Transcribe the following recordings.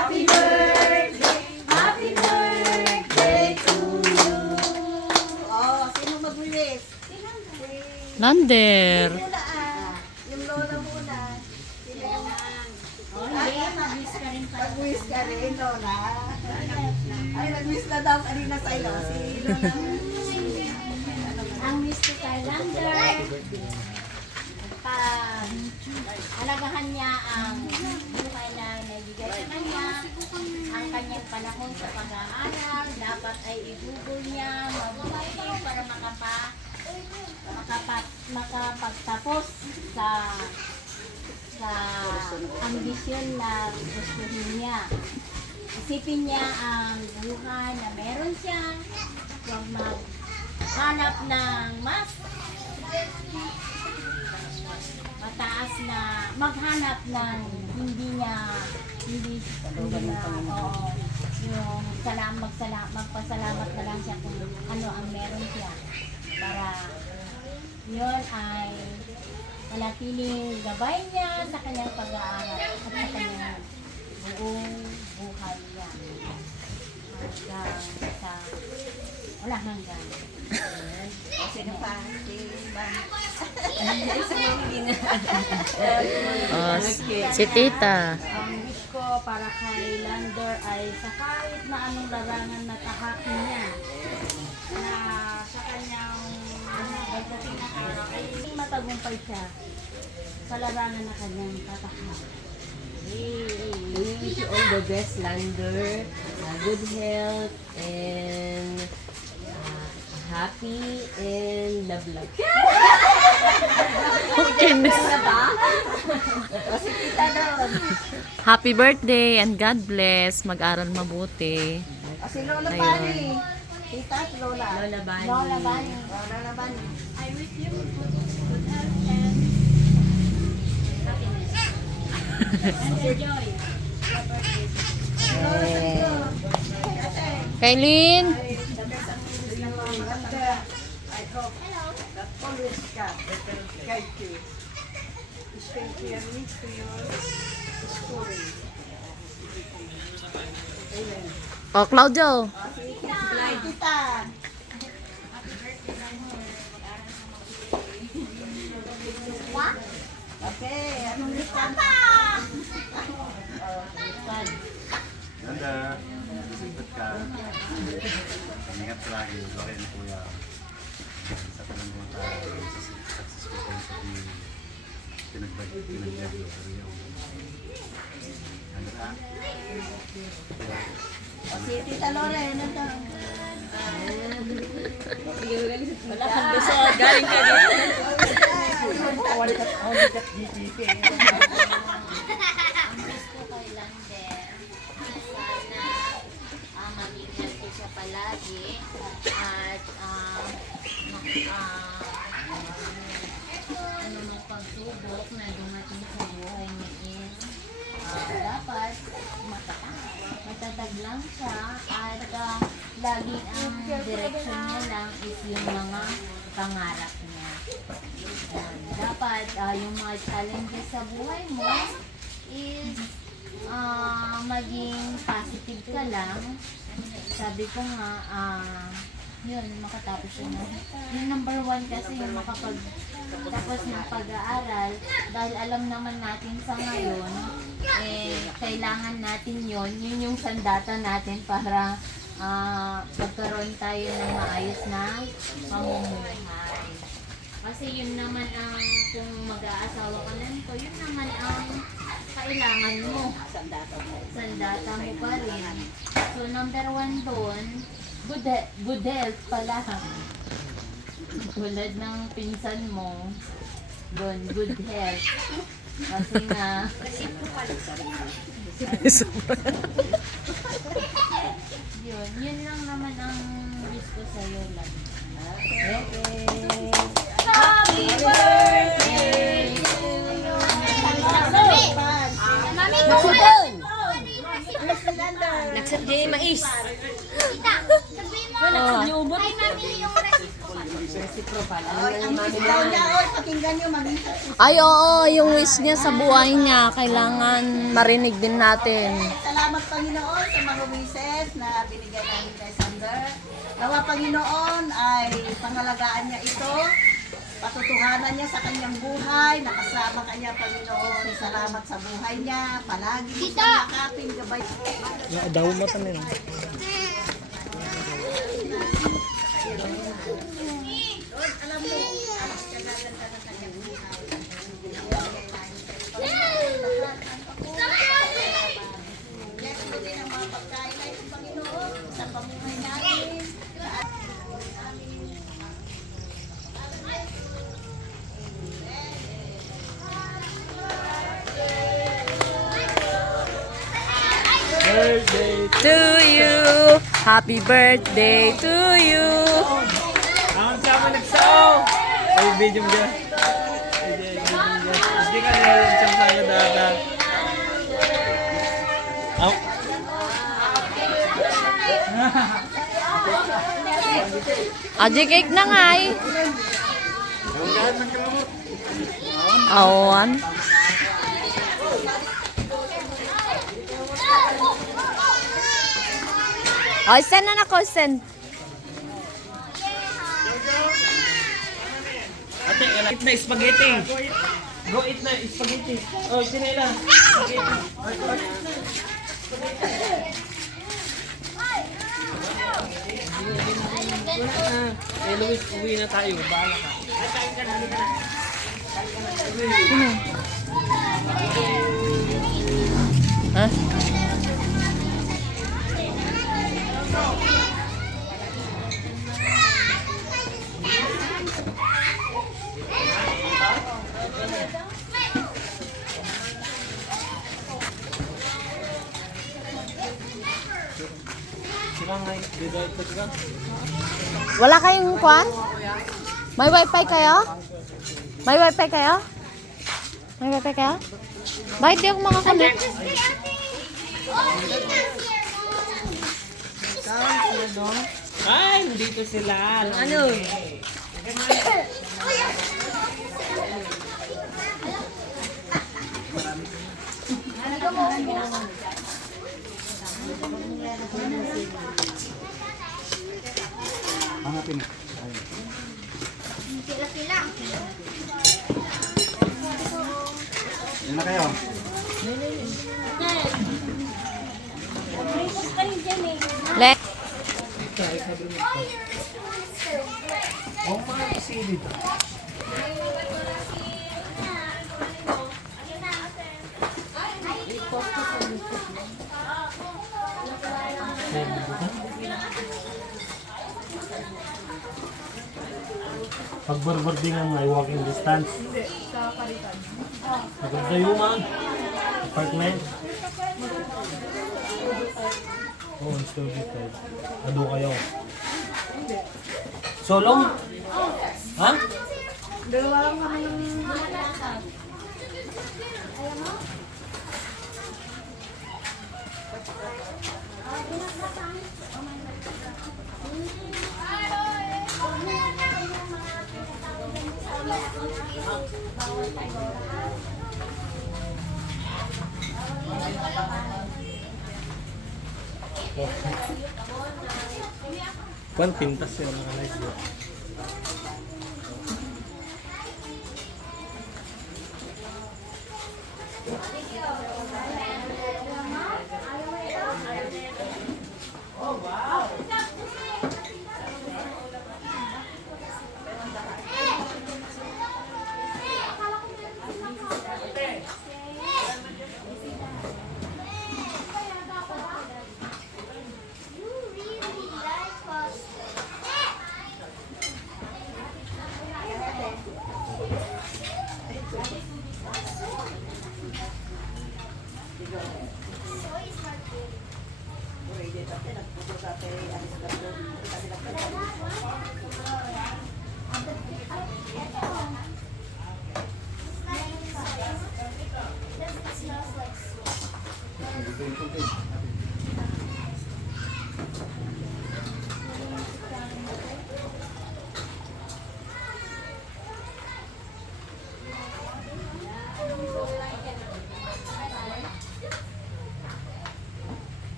Happy birthday to you. Oh, sino mag-wish? Lander. Muna yung lola muna. Sino yung mag-wish ka rin, lola. Ay, nag-wish na daw kanina sa'yo. Si lola. Ang Mr. Kylander, alagahan niya ang buhay na naibigay sa kanya, ang kanyang panahon sa pag-aaral, dapat ay igugol niya, mabuti para makapagtapos sa ambisyon na gustuhin niya. Isipin niya ang buhay na meron siya, huwag maghanap ng mas mataas na maghanap ng hindi yung magpasalamat na lang siya kung ano ang meron siya para yun ay manatiling gabay niya sa kanyang pag-aaral at sa kanyang buong buhay niya hanggang sa wala hanggang. Sino pa? Si Tita. Ang wish ko para kay Lander ay sa kahit na anong larangan na tahakin niya na sa kanyang pagdating na araw ay matagumpay siya sa larangan na kanyang tatahakin. We wish you all the best, Lander. Good health and happy and love. Okay na. O, si tita doon. Happy birthday and God bless. Mag-aral mabuti. O, si Lola Ayun. Bani. Tita at Lola. Lola Bani. Lola Bani. Lola Bani. I wish you good health and happiness. And enjoy your birthday. Lola sa'yo. Kailin. I hope that always God will guide you. Stay clear to your story. Amen. O, Claudio. O, si tita. Okay, anong listan? Ganda, sipot ka. Ingat ka lagi, laki ni Kuya. Sa panahon tayo, successful tayo sa pinagbagyo. Ano ka? O, si tita Loren, ano daw? Wala kang gusto. Galing ka dito. Ang wish ko kay Lander, sana maging healthy siya palagi at ano mang pagsubok na dumating sa buhay niya is dapat matatag lang siya at laging ang direction niya lang is yung mga pangarap niya. Dapat yung mga challenges sa buhay mo is maging positive ka lang. Sabi ko nga, yun, makatapos yun. Yung number 1 kasi yung makapagtapos ng pag-aaral dahil alam naman natin sa ngayon, kailangan natin yun yung sandata natin para magkaroon tayo ng maayos na pamumuhay. Kasi yun naman ang, kung mag-aasawa ka na nito, yun naman ang kailangan mo. Sandata mo pa rin. So, number 1 doon, good health pala. Tulad ng pinsan mo, doon, good health. Kasi nga, yun lang naman ang wish ko sa'yo lang. Happy birthday to you. Mami, Doon! Lander. Nagsabdi mais. Tita, sabihin mo. Nagsabdi ubot. Ay, mami, yung recipe ko. Reciprocal. Oy, ang wish daw niya, oy, pakinggan niyo, maging successful. Ay, oo, yung wish niya sa buhay niya, kailangan marinig din natin. Salamat Panginoon sa mga wishes na binigay namin kay Sander. Nawa Panginoon ay pangalagaan niya ito, patutuhanan niya sa kanyang buhay, nakasama kanya Panginoon. Salamat sa buhay niya, palagi mo siyang yakapin, gabay. Daw mo tanin. Lord, alam mo, ang kagaganda ng kanyang buhay. Bless mo din ang mga pagkain na ito, Panginoon, sa pamuhay namin. Birthday. To you, happy birthday to you. Ang sama nagsaw. Ay, video mo dyan. Hindi ka na yung sama na data. Aw. Aji cake na nga eh. Awan. Ay, send na ako, send. Ate, eat na spaghetti. Go eat na spaghetti. Oh, sinela. Spaghetti. Eh, Luis, uwi na tayo. Bahala ka. Ha? Sirang na dito ka. Wala kayong kwan? May wifi kayo? May wifi kayo? May wifi kayo? Bakit di ako makakonect? Ay, dito sila. Ano? Hanapin na. Yan na kayo. Le Pag barbardingan nga, walking distance. Hindi, sa Karitan. Nagagayuman. Apartment. Oh, studio type. Ado kayo. Solong? Ha? Dalawa lang kami ng Kuan pintas yung mga live yun.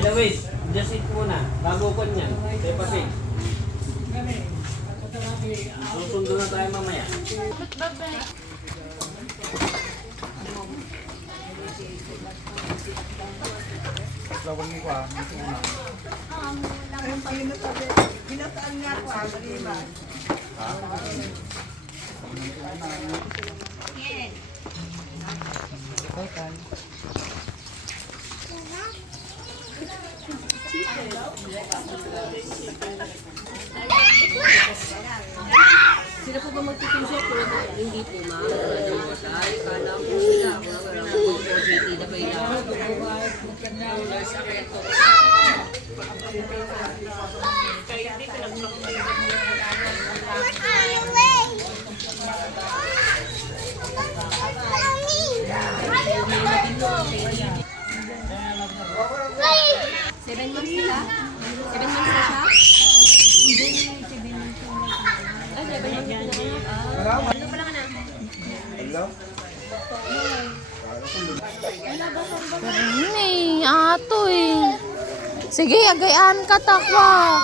Anyways, just eat muna. Bago ko niyan. Peppa Pig. Susundo na tayo mamaya. Sila po ba magtitinsa po? Hindi po, ma'am. Ano po tayo? Kala ko sila. Wala ko po po. GT na ba yun? Ini, ato eh. Sige, agayaan ka takwa.